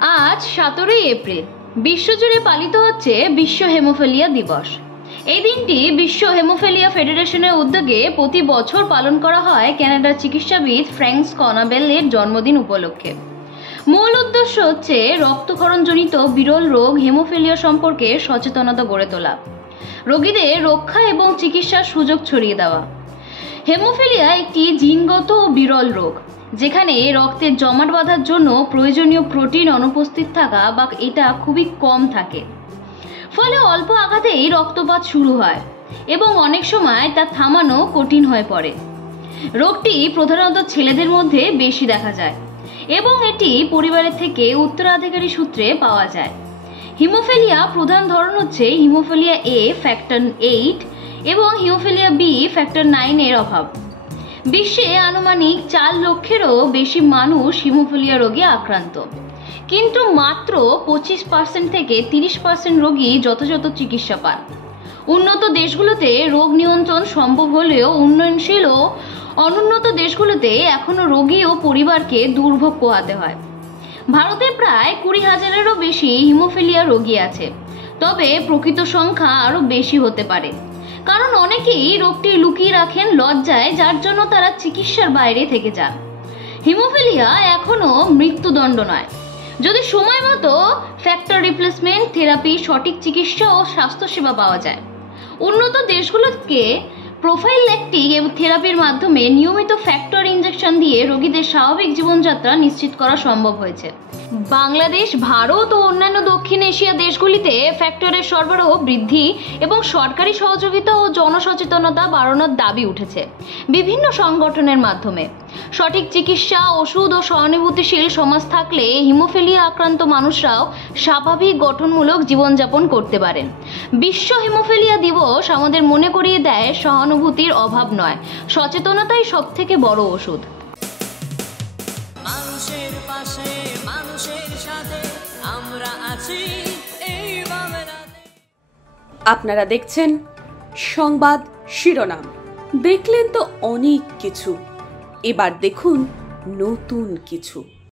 আজ 17 এপ্রিল বিশ্বজুড়ে পালিত হচ্ছে বিশ্ব হেমোফিলিয়া দিবস। এই দিনটি বিশ্ব হেমোফিলিয়া ফেডারেশনের উদ্যোগে প্রতি বছর পালন করা হয় কানাডার চিকিৎসাবিদ ফ্র্যাঙ্ক কনাবেলের জন্মদিন উপলক্ষে। মূল উদ্দেশ্য হচ্ছে রক্তক্ষরণজনিত বিরল রোগ হেমোফিলিয়া সম্পর্কে সচেতনতা গড়ে তোলা, রোগীদের রক্ষা এবং চিকিৎসার সুযোগ ছড়িয়ে দেওয়া। হেমোফিলিয়া একটি জিনগত ও বিরল রোগ, যেখানে রক্তের জমাট বাঁধার জন্য প্রয়োজনীয় প্রোটিন অনুপস্থিত থাকা বা এটা খুবই কম থাকে। ফলে অল্প আঘাতেই রক্তপাত শুরু হয় এবং অনেক সময় তা থামানো কঠিন হয়ে পড়ে। রোগটি প্রধানত ছেলেদের মধ্যে বেশি দেখা যায় এবং এটি পরিবারের থেকে উত্তরাধিকারী সূত্রে পাওয়া যায়। হিমোফিলিয়া প্রধান ধরন হচ্ছে হিমোফিলিয়া এ ফ্যাক্টর 8 এবং হিমোফিলিয়া বি ফ্যাক্টর 9 এর অভাব। বিশ্বে আনুমানিক 4 লক্ষেরও বেশি মানুষ হিমোফিলিয়া রোগে আক্রান্ত, কিন্তু মাত্র 25% থেকে 30% রোগী যথাযথ চিকিৎসা পান। উন্নত দেশগুলোতে রোগ নিয়ন্ত্রণ সম্ভব হলেও উন্নয়নশীল ও অনুন্নত দেশগুলোতে এখনো রোগী ও পরিবারকে দুর্ভোগ পোহাতে হয়। ভারতে প্রায় 20,000-এরও বেশি হিমোফিলিয়া রোগী আছে, তবে প্রকৃত সংখ্যা আরও বেশি হতে পারে, কারণ অনেকেই রোগটি লুকিয়ে রাখেন লজ্জায়, যার জন্য তারা চিকিৎসার বাইরে থেকে যান। হিমোফিলিয়া এখনো মৃত্যুদণ্ড নয়, যদি সময় মতো ফ্যাক্টর রিপ্লেসমেন্ট থেরাপি, সঠিক চিকিৎসা ও স্বাস্থ্যসেবা পাওয়া যায়। উন্নত দেশগুলোকে প্রোফাইল্যাক্টিক এবং থেরাপির মাধ্যমে নিয়মিত ফ্যাক্টর ইনজেকশন দিয়ে রোগীদের স্বাভাবিক জীবনযাত্রা নিশ্চিত করা সম্ভব হয়েছে। বাংলাদেশ, ভারত ও অন্যান্য দক্ষিণ এশিয়া দেশগুলিতে ফ্যাক্টরের সরবরাহ বৃদ্ধি এবং সরকারি সহযোগিতা ও জনসচেতনতা বাড়ানোর দাবি উঠেছে বিভিন্ন সংগঠনের মাধ্যমে। সঠিক চিকিৎসা, ওষুধ ও সহানুভূতিশীল সমাজ থাকলে হিমোফিলিয়া আক্রান্ত মানুষরাও স্বাভাবিক গঠনমূলক জীবনযাপন করতে পারেন। বিশ্ব হিমোফিলিয়া দিবস আমাদের মনে করিয়ে দেয় সহানুভূতির অভাব নয়, সচেতনতাই সবথেকে বড় ওষুধ। মানুষের পাশে, মানুষের সাথে আমরা আছি এই বাংলাতে। আপনারা দেখছেন সংবাদ শিরোনাম। দেখলেন তো অনেক কিছু, এবার দেখুন নতুন কিছু।